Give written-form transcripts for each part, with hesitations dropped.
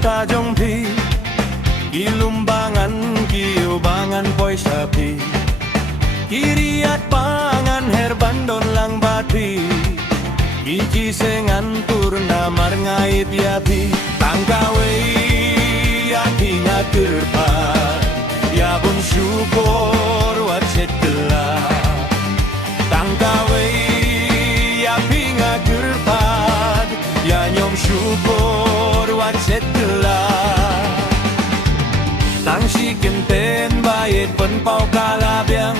tajong pi Ilumbangan kiubangan poy sapi Kiri at pangan herbandon lang bati Iji sengan turna marngait yapi Tangkaway yapi nga terpat Yabon syukur wacet telah Tangkaway yapi nga terpat Yanyom syukur wacet telah Tang sikenten bayet penpau kalabyang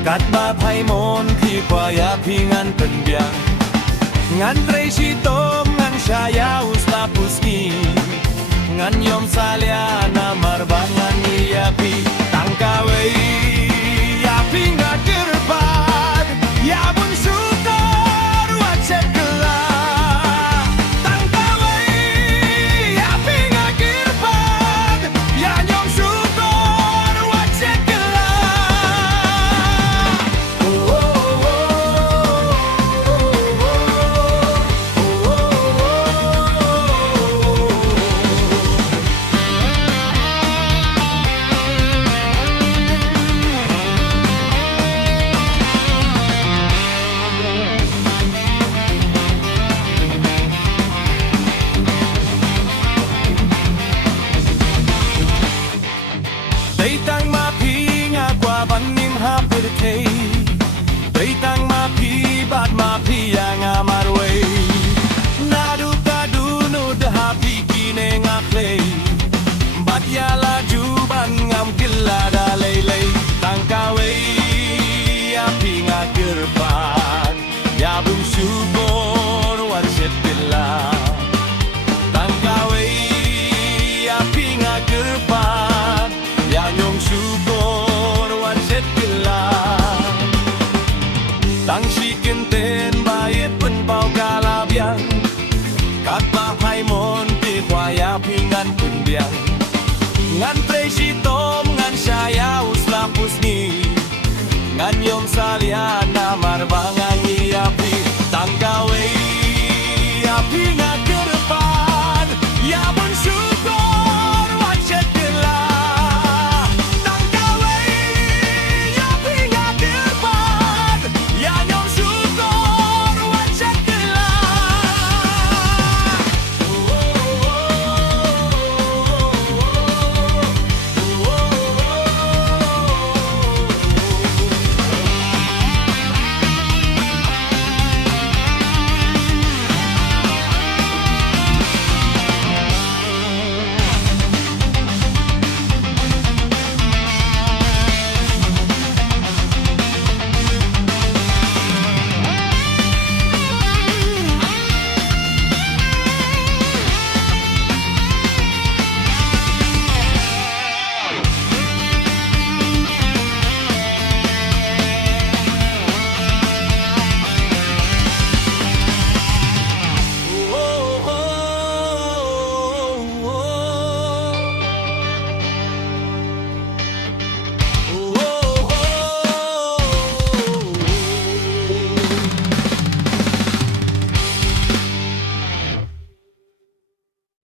Kat bapay mon pi kwaya pingan penbyang Ngan Tracy Tom ngan Shayaus lapus ni Ngan yom sale